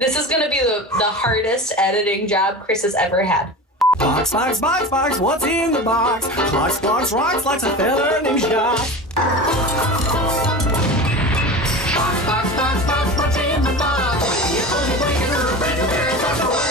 This is going to be the hardest editing job Chris has ever had. Box, what's in the box? Box, rocks like a feather named Jacques. Box, what's in the box? It's only breaking her bread and there's not a word.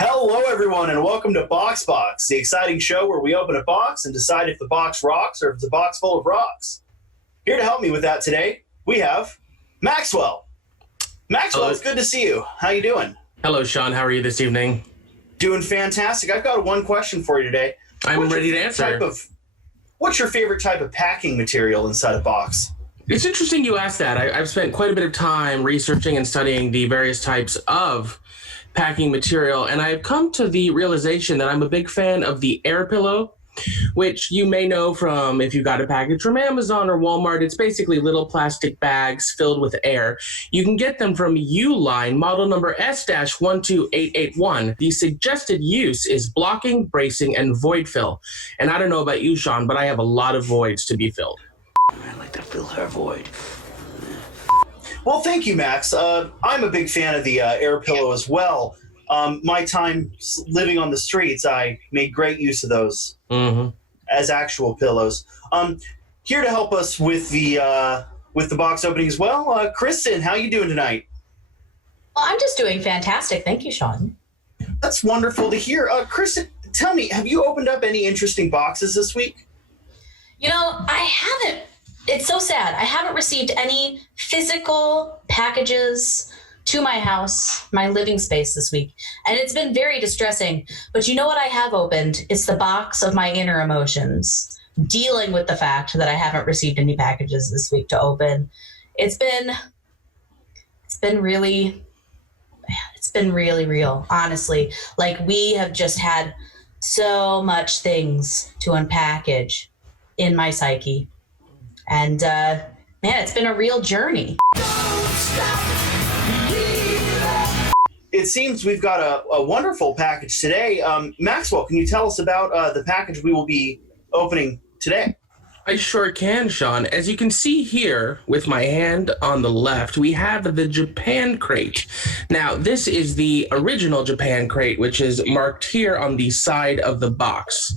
Hello, everyone, and welcome to Box, the exciting show where we open a box and decide if the box rocks or if it's a box full of rocks. Here to help me with that today, we have Maxwell. Maxwell, Hello. It's good to see you. How you doing? Hello, Sean. How are you this evening? Doing fantastic. I've got one question for you today. I'm ready to answer. What's your favorite type of packing material inside a box? It's interesting you asked that. I've spent quite a bit of time researching and studying the various types of packing material, and I've come to the realization that I'm a big fan of the air pillow, which you may know from if you got a package from Amazon or Walmart. It's basically little plastic bags filled with air. You can get them from Uline, model number S-12881. The suggested use is blocking, bracing, and void fill. And I don't know about you, Sean, but I have a lot of voids to be filled. I'd like to fill her void. Well, thank you, Max. I'm a big fan of the air pillow as well. My time living on the streets, I made great use of those as actual pillows. Here to help us with the box opening as well, Kristen, how you doing tonight? Well, I'm just doing fantastic. Thank you, Sean. That's wonderful to hear. Kristen, tell me, have you opened up any interesting boxes this week? You know, I haven't. It's so sad. I haven't received any physical packages to my house, my living space this week. And it's been very distressing. But you know what I have opened? It's the box of my inner emotions, dealing with the fact that I haven't received any packages this week to open. It's been really real, honestly. Like, we have just had so much things to unpackage in my psyche. And man, it's been a real journey. It seems we've got a wonderful package today. Maxwell, can you tell us about the package we will be opening today? I sure can, Sean. As you can see here with my hand on the left, we have the Japan crate. Now, this is the original Japan crate, which is marked here on the side of the box.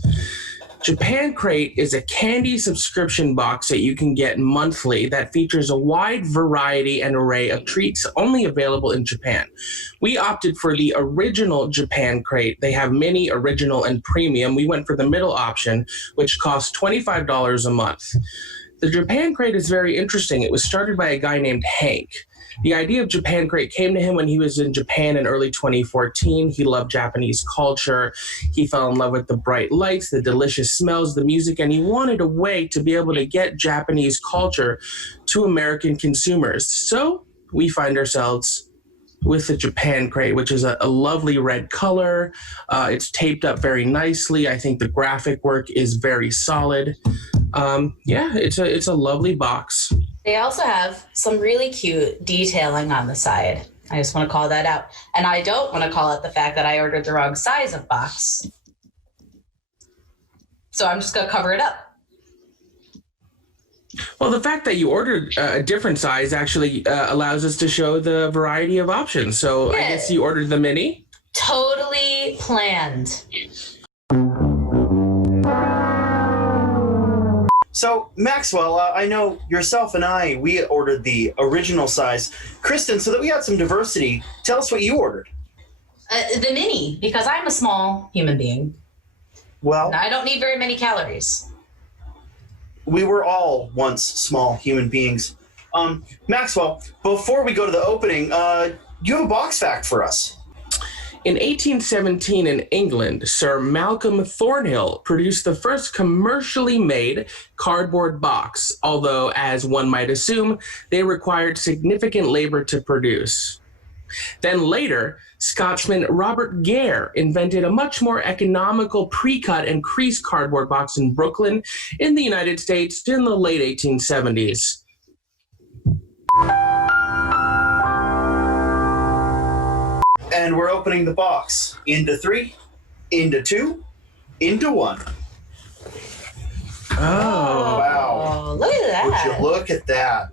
Japan Crate is a candy subscription box that you can get monthly that features a wide variety and array of treats only available in Japan. We opted for the original Japan Crate. They have mini, original, and premium. We went for the middle option, which costs $25 a month. The Japan Crate is very interesting. It was started by a guy named Hank. The idea of Japan Crate came to him when he was in Japan in early 2014. He loved Japanese culture. He fell in love with the bright lights, the delicious smells, the music, and he wanted a way to be able to get Japanese culture to American consumers. So we find ourselves with the Japan Crate, which is a lovely red color. It's taped up very nicely. I think the graphic work is very solid. It's a lovely box. They also have some really cute detailing on the side. I just want to call that out. And I don't want to call out the fact that I ordered the wrong size of box. So I'm just going to cover it up. Well, the fact that you ordered a different size actually allows us to show the variety of options. So yeah. I guess you ordered the mini? Totally planned. So, Maxwell, I know yourself and we ordered the original size. Kristen, so that we had some diversity, tell us what you ordered. The mini, because I'm a small human being. Well, and I don't need very many calories. We were all once small human beings. Maxwell, before we go to the opening, you have a box fact for us. In 1817 in England, Sir Malcolm Thornhill produced the first commercially made cardboard box, although, as one might assume, they required significant labor to produce. Then later, Scotsman Robert Gare invented a much more economical pre-cut and crease cardboard box in Brooklyn in the United States in the late 1870s. And we're opening the box. Into 3, into 2, into 1. Oh. Wow. Oh, look at Would that. you look at that?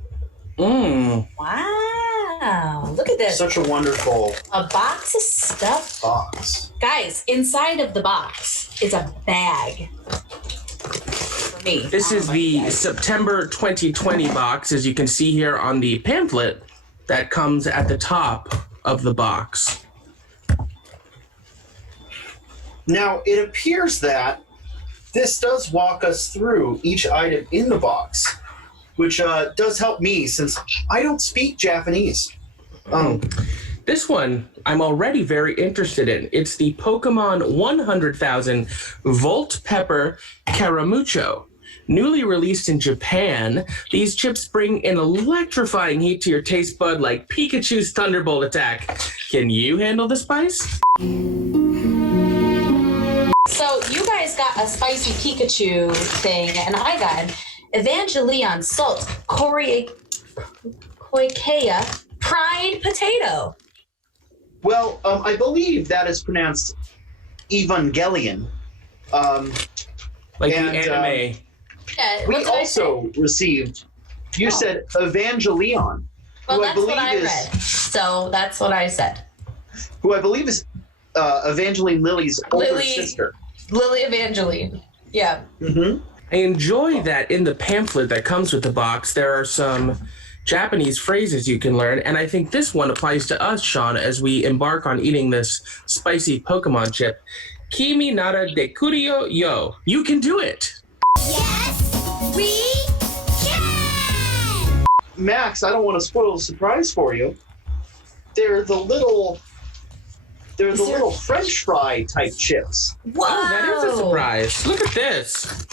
Wow. Look at this. Such a wonderful A box of stuff. box. Guys, inside of the box is a bag. For me. This is the September 2020 box, as you can see here on the pamphlet that comes at the top of the box. Now, it appears that this does walk us through each item in the box, which does help me since I don't speak Japanese. This one I'm already very interested in. It's the Pokemon 100,000 Volt Pepper Caramucho. Newly released in Japan, these chips bring an electrifying heat to your taste bud like Pikachu's Thunderbolt attack. Can you handle the spice? So you guys got a spicy Pikachu thing, and I got an Evangelion Salt Koikea Pride Potato. Well, I believe that is pronounced Evangelion. Like And, the anime. Yeah, We what did I also received, you said Evangelion, Well, who I that's what I believe read. So that's what I said. is Evangeline Lilly's older Lily. sister. Lily Evangeline. Yeah. Mm-hmm. I enjoy that in the pamphlet that comes with the box, there are some Japanese phrases you can learn, and I think this one applies to us, Sean, as we embark on eating this spicy Pokemon chip. Kimi nara dekuryo yo. You can do it. Yes, we can! Max, I don't want to spoil the surprise for you. They're the little French fry type chips. Whoa. Oh, that is a surprise. Look at this.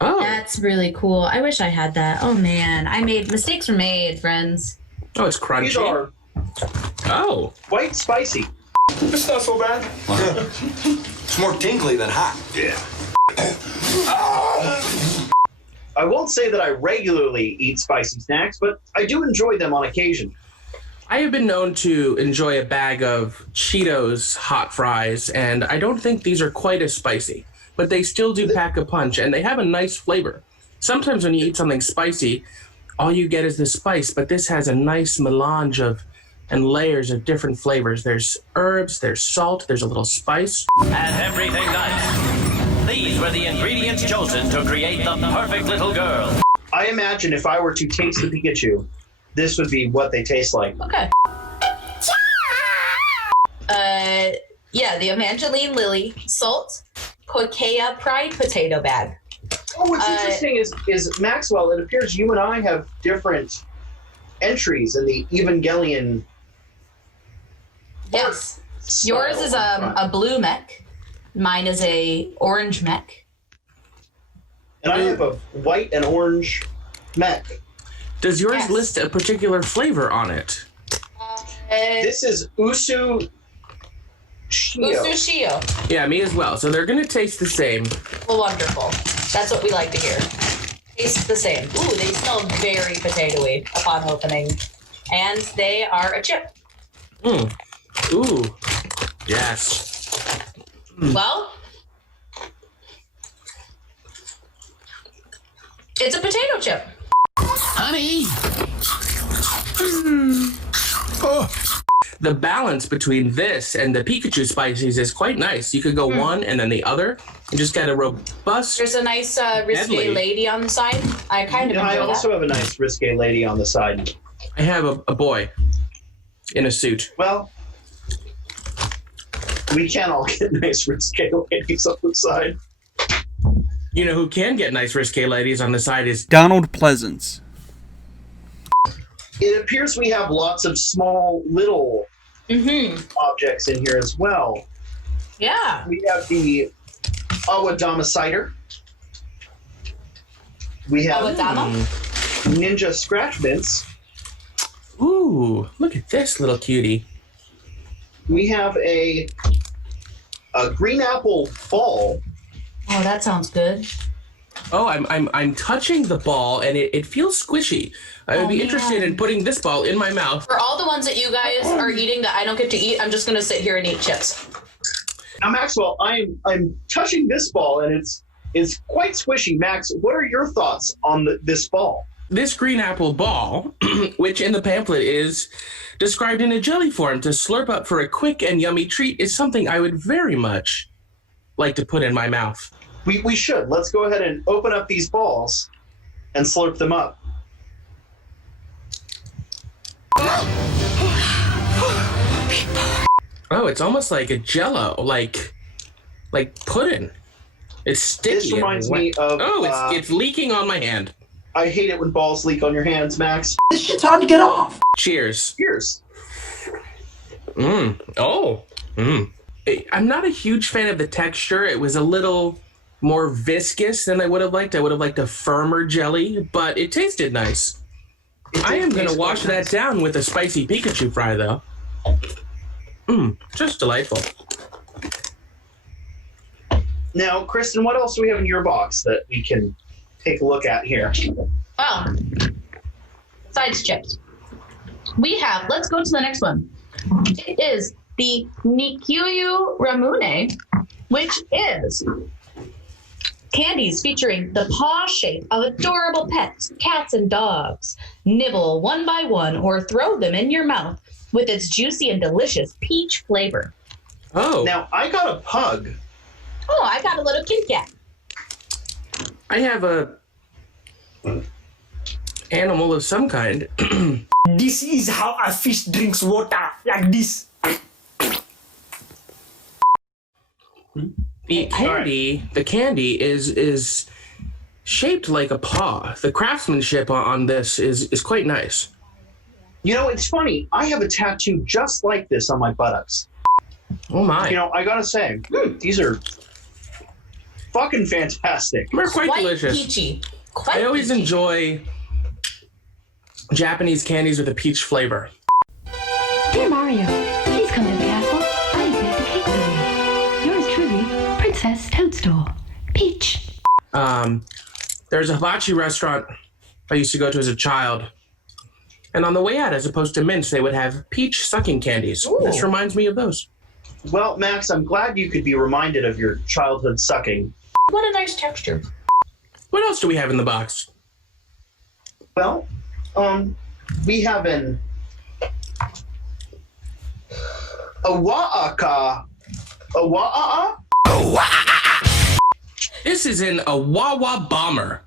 Oh, That's really cool. I wish I had that. Oh man, mistakes were made, friends. oh, it's crunchy. These are Oh, quite spicy. It's not so bad. It's more tingly than hot. Yeah. I won't say that I regularly eat spicy snacks, but I do enjoy them on occasion. I have been known to enjoy a bag of Cheetos hot fries, and I don't think these are quite as spicy, but they still do pack a punch, and they have a nice flavor. Sometimes when you eat something spicy, all you get is the spice, but this has a nice melange of and layers of different flavors. There's herbs, there's salt, there's a little spice. And everything nice. These were the ingredients chosen to create the perfect little girl. I imagine if I were to taste the Pikachu, this would be what they taste like. Okay. Yeah, the Evangeline Lily Salt Koikea Pride Potato Bag. Oh, what's interesting is Maxwell, it appears you and I have different entries in the Evangelion. Yes. style Yours is on front. a blue mech. Mine is a orange mech. And I have a white and orange mech. Does yours Yes. list a particular flavor on it? This is Usu Shio. Usushio. Yeah, me as well. So they're gonna taste the same. Well, wonderful. That's what we like to hear. Tastes the same. Ooh, they smell very potatoey upon opening. And they are a chip. Mm. Ooh. Yes. Well, it's a potato chip. Honey! The balance between this and the Pikachu spices is quite nice. You could go one and then the other and just get a robust. There's a nice risque Deadly. lady on the side. I kind of And I enjoy also that. have a nice risque lady on the side. I have a boy in a suit. Well, we can all get nice risque ladies on the side. You know who can get nice risque ladies on the side is Donald Pleasance. It appears we have lots of small little Mm-hmm. objects in here as well. Yeah. We have the Awadama cider. We have Awadama? Ninja Scratch Mints. Ooh, look at this little cutie. we have a green apple ball. Oh, that sounds good. Oh, I'm touching the ball and it feels squishy. I would be interested in putting this ball in my mouth. For all the ones that you guys are eating that I don't get to eat, I'm just gonna sit here and eat chips. Now, Maxwell, I'm touching this ball and it's quite squishy. Max, what are your thoughts on this ball? This green apple ball, which in the pamphlet is described in a jelly form to slurp up for a quick and yummy treat, is something I would very much like to put in my mouth. We should. Let's go ahead and open up these balls and slurp them up. Oh, it's almost like a Jello, like pudding. It's sticky. This reminds me of... Oh, it's leaking on my hand. I hate it when balls leak on your hands, Max. This shit's hard to get off. Cheers. Cheers. I'm not a huge fan of the texture. It was a little more viscous than I would have liked. I would have liked a firmer jelly, but it tasted nice. I am going to wash that down with a spicy Pikachu fry, though. Just delightful. Now, Kristen, what else do we have in your box that we can take a look at here? Well, besides chips, we have, let's go to the next one. It is the Nikyu Ramune, which is candies featuring the paw shape of adorable pets, cats and dogs. Nibble one by one or throw them in your mouth with its juicy and delicious peach flavor. Oh. Now, I got a pug. Oh, I got a little Kit Kat. I have a animal of some kind. This is how a fish drinks water, like this. The candy is shaped like a paw. The craftsmanship on this is quite nice. You know, it's funny. I have a tattoo just like this on my buttocks. Oh my. You know, I gotta say, these are fucking fantastic. They're quite delicious. Peachy. I always enjoy Japanese candies with a peach flavor. Dear Mario, please come to the castle. I baked a cake for you. Yours truly, Princess Toadstool. Peach. There's a hibachi restaurant I used to go to as a child. And on the way out, as opposed to mints, they would have peach sucking candies. Ooh. This reminds me of those. Well, Max, I'm glad you could be reminded of your childhood sucking. What a nice texture. What else do we have in the box? Well, we have a wa'aka. A wa'a? This is an Awawa Bomber.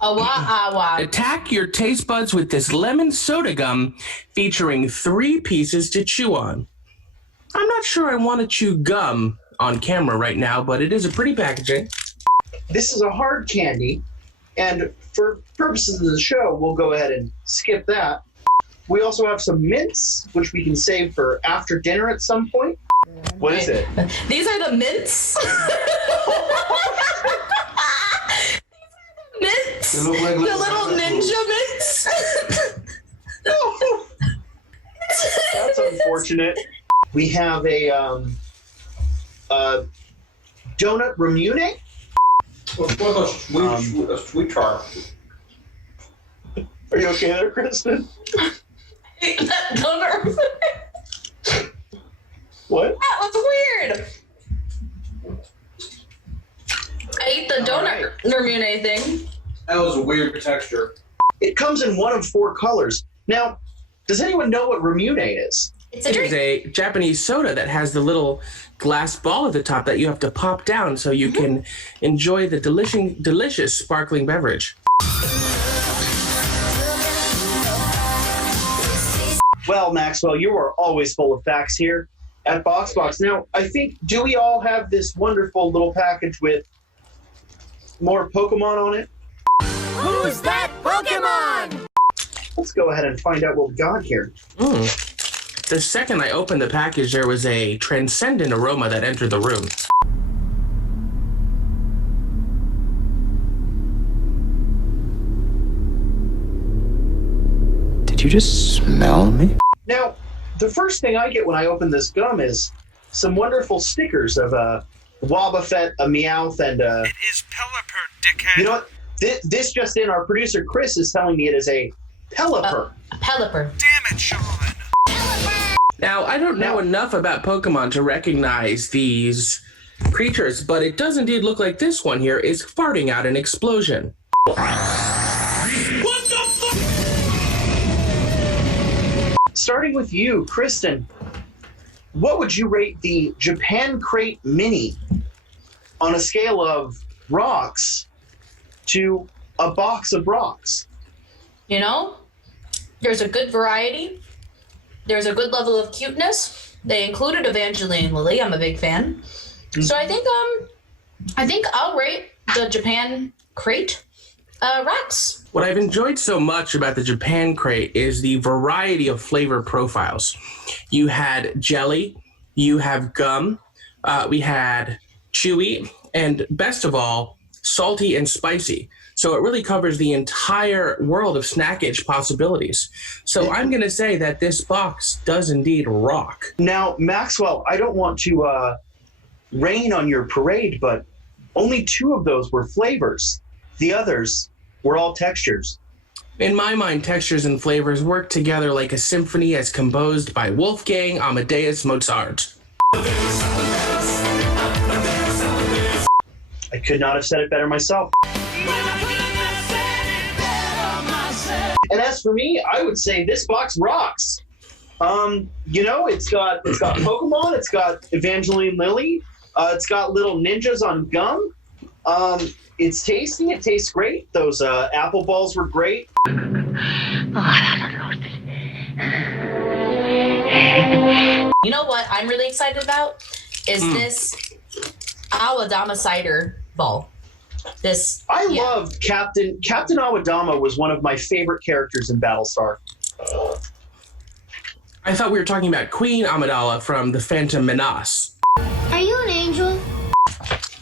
Awa. Attack your taste buds with this lemon soda gum featuring 3 pieces to chew on. I'm not sure I want to chew gum on camera right now, but it is a pretty packaging. This is a hard candy, and for purposes of the show, we'll go ahead and skip that. We also have some mints, which we can save for after dinner at some point. What is it? These are the mints. Mints. They look like The little ninja mints. That's unfortunate. We have a donut ramune. A sweet tart. Are you okay there, Kristen? That donut. What? That was weird. I ate the donut Ramune thing. That was a weird texture. It comes in one of 4 colors. Now, does anyone know what ramune is? It's a It is drink. a Japanese soda that has the little glass ball at the top that you have to pop down so you can enjoy the delicious sparkling beverage. Well, Maxwell, you are always full of facts here at BoxBox. Now, I think, do we all have this wonderful little package with more Pokemon on it? Who's that Pokemon? Let's go ahead and find out what we got here. The second I opened the package, there was a transcendent aroma that entered the room. Did you just smell me? Now, the first thing I get when I open this gum is some wonderful stickers of a Wobbuffet, a Meowth, and a... It is Pelipper, dickhead. You know what? This just in, our producer Chris is telling me it is a Pelipper. A Pelipper. Damn it, Sean. Now, I don't know enough about Pokemon to recognize these creatures, but it does indeed look like this one here is farting out an explosion. What the fuck? Starting with you, Kristen, what would you rate the Japan Crate Mini on a scale of rocks to a box of rocks? You know, there's a good variety. There's a good level of cuteness. They included Evangeline Lily. I'm a big fan. So I think I'll rate the Japan Crate rocks. What I've enjoyed so much about the Japan Crate is the variety of flavor profiles. You had jelly, you have gum, we had chewy, and best of all, salty and spicy. So it really covers the entire world of snackage possibilities. So I'm going to say that this box does indeed rock. Now, Maxwell, I don't want to rain on your parade, but only 2 of those were flavors. The others were all textures. In my mind, textures and flavors work together like a symphony as composed by Wolfgang Amadeus Mozart. I could not have said it better myself. And as for me, I would say this box rocks. You know, it's got Pokemon, it's got Evangeline Lily, it's got little ninjas on gum. It's tasty, it tastes great. Those apple balls were great. You know what I'm really excited about is this Awadama cider ball. I love Captain Awadama was one of my favorite characters in Battlestar. I thought we were talking about Queen Amidala from the Phantom Menace. Are you an angel?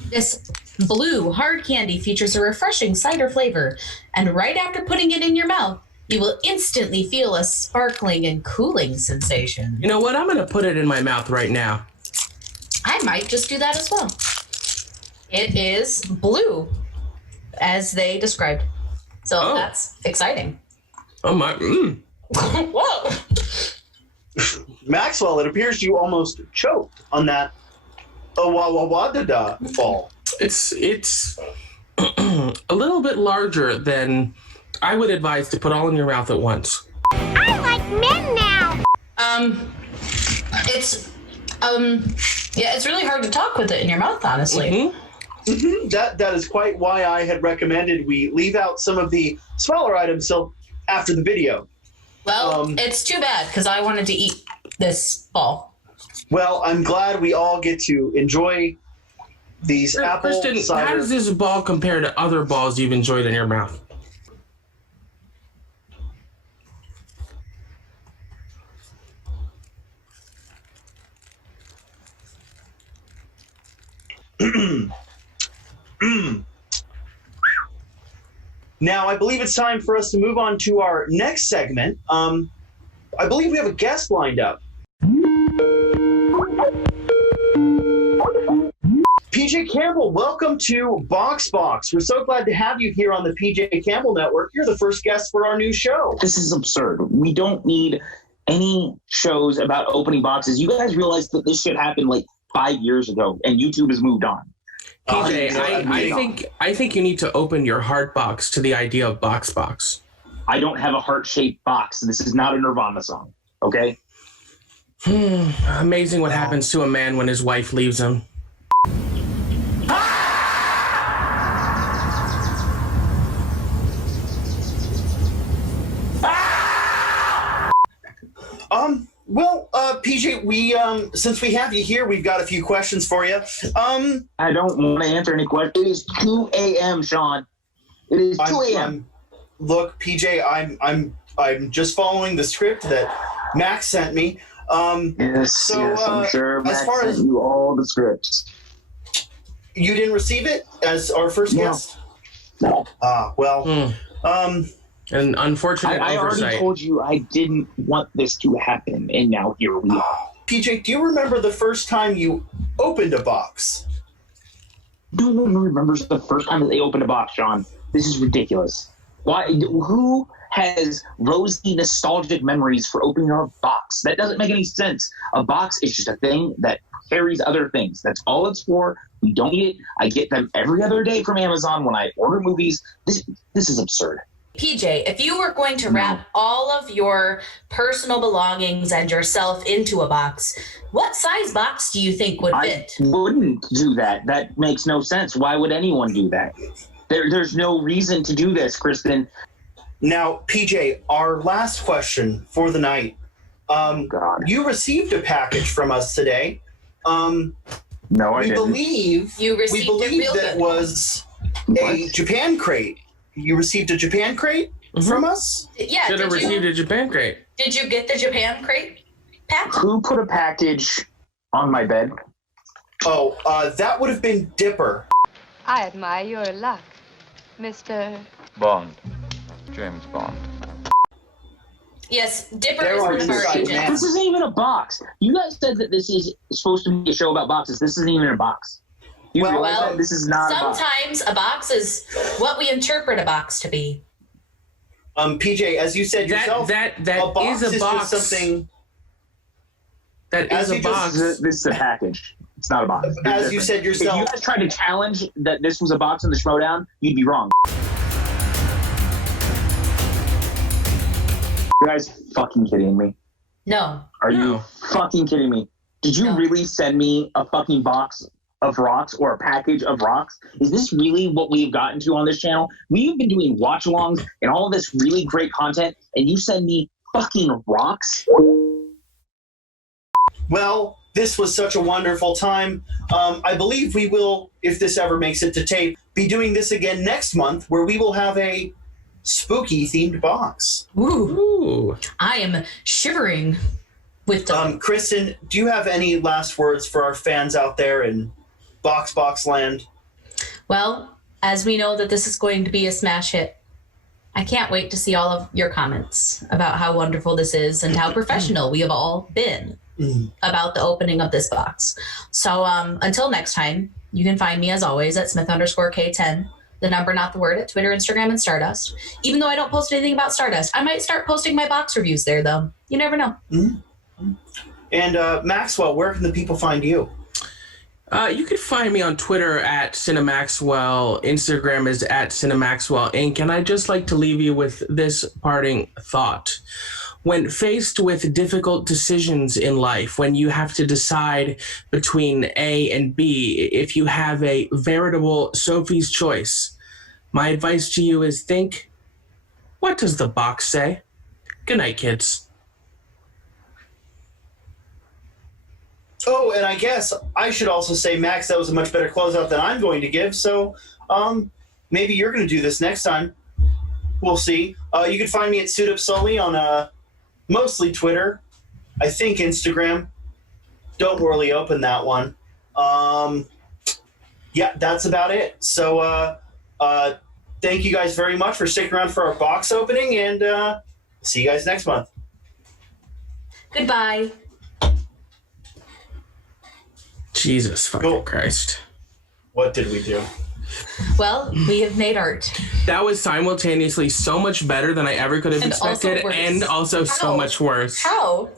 This blue hard candy features a refreshing cider flavor, and right after putting it in your mouth, you will instantly feel a sparkling and cooling sensation. You know what? I'm going to put it in my mouth right now. I might just do that as well. It is blue, as they described. So that's exciting. Oh my! Whoa! Maxwell, it appears you almost choked on that Awawadada ball. It's a little bit larger than I would advise to put all in your mouth at once. I like men now. It's really hard to talk with it in your mouth, honestly. Mm-hmm. Mm-hmm. That is quite why I had recommended we leave out some of the smaller items till after the video. Well, it's too bad because I wanted to eat this ball. Well, I'm glad we all get to enjoy these apple Kristen, cider. how does this ball compare to other balls you've enjoyed in your mouth? Now, I believe it's time for us to move on to our next segment. I believe we have a guest lined up. PJ Campbell, welcome to BoxBox. We're so glad to have you here on the PJ Campbell Network. You're the first guest for our new show. This is absurd. We don't need any shows about opening boxes. You guys realize that this shit happened like 5 years ago, and YouTube has moved on. PJ, I think you need to open your heart box to the idea of BoxBox. I don't have a heart-shaped box. This is not a Nirvana song, okay? Amazing what happens to a man when his wife leaves him. Well, PJ, we since we have you here, we've got a few questions for you. I don't want to answer any questions. It is 2 a.m., Sean. It is 2 a.m. Look, PJ, I'm just following the script that Max sent me. Yes, I'm sure Max sent you all the scripts. You didn't receive it as our first guest? No. Well, An unfortunate I already oversight. told you I didn't want this to happen, and now here we are. PJ, do you remember the first time you opened a box? No one remembers the first time that they opened a box, Sean. This is ridiculous. Why? Who has rosy nostalgic memories for opening a box? That doesn't make any sense. A box is just a thing that carries other things. That's all it's for. We don't need it. I get them every other day from Amazon when I order movies. This is absurd. PJ, if you were going to wrap all of your personal belongings and yourself into a box, what size box do you think would fit? I wouldn't do that. That makes no sense. Why would anyone do that? There's no reason to do this, Kristen. Now, PJ, our last question for the night. God. You received a package from us today. No, I didn't. You received we believe it real that good. it was a Japan crate. You received a Japan crate from us? Yeah, Should have received a Japan crate. Did you get the Japan crate package? Who put a package on my bed? Oh, that would have been Dipper. I admire your luck, Mr. Bond. James Bond. Yes, Dipper is one of our agents. This isn't even a box. You guys said that this is supposed to be a show about boxes. This isn't even a box. You realize that this is not a box. Sometimes a box is what we interpret a box to be. PJ, as you said yourself, that a box is a box. just something. That is a box. This is a package. It's not a box. As you said yourself. If you guys tried to challenge that this was a box in the Schmodown, you'd be wrong. You guys fucking kidding me? No. Are you fucking kidding me? Did you really send me a fucking box of rocks or a package of rocks? Is this really what we've gotten to on this channel? We've been doing watch-alongs and all this really great content, and you send me fucking rocks? Well, this was such a wonderful time. I believe we will, if this ever makes it to tape, be doing this again next month, where we will have a spooky themed box. Ooh. I am shivering with the Kristen, do you have any last words for our fans out there in Box Land? Well, as we know that this is going to be a smash hit, I can't wait to see all of your comments about how wonderful this is and how professional we have all been about the opening of this box. So until next time, you can find me as always at Smith_K10. The number, not the word, at Twitter, Instagram, and Stardust. Even though I don't post anything about Stardust, I might start posting my box reviews there, though. You never know. And Maxwell, where can the people find you? You can find me on Twitter at Cinemaxwell. Instagram is at Cinemaxwell Inc. And I'd just like to leave you with this parting thought. When faced with difficult decisions in life, when you have to decide between A and B, if you have a veritable Sophie's choice, my advice to you is think, what does the box say? Good night, kids. Oh, and I guess I should also say, Max, that was a much better closeout than I'm going to give. So maybe you're going to do this next time. We'll see. You can find me at Suit Up Sully on mostly Twitter. I think Instagram. Don't really open that one. Yeah, that's about it. So thank you guys very much for sticking around for our box opening, and see you guys next month. Goodbye. Jesus fucking Christ. What did we do? Well, we have made art. That was simultaneously so much better than I ever could have And also expected, worse. and also so much worse. How?